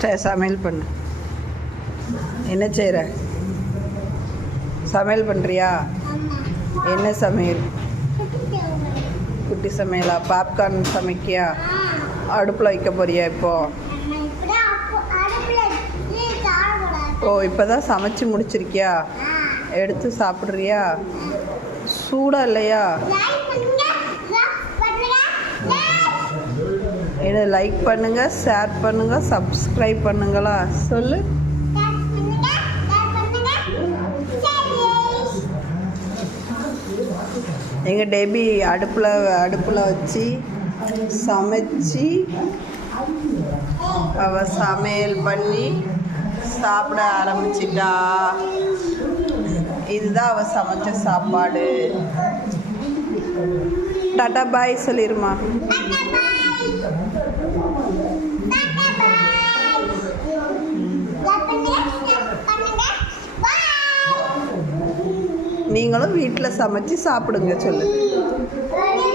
சமையல் பண்ணு என்ன செய்கிற சமையல் பண்ணுறியா என்ன சமையல்? குட்டி சமையலா? பாப்கார்ன் சமைக்கியா? அடுப்பில் வைக்க போறியா இப்போ? ஓ இப்போ தான் சமைச்சு முடிச்சிருக்கியா? எடுத்து சாப்பிட்றியா? சூடாக இல்லையா? என்ன லைக் பண்ணுங்க ஷேர் பண்ணுங்க சப்ஸ்கிரைப் பண்ணுங்களா? சொல்லு. எங்கள் டேபி அடுப்பில் அடுப்பில் வச்சு சமைச்சு அவ சமையல் பண்ணி சாப்பிட ஆரம்பிச்சிட்டா. இதுதான் அவ சமைச்ச சாப்பாடு. டாட்டா பாய் சொல்லிருமா. நீங்களும் வீட்டில் சமைச்சு சாப்பிடுங்க சொல்லு Bye.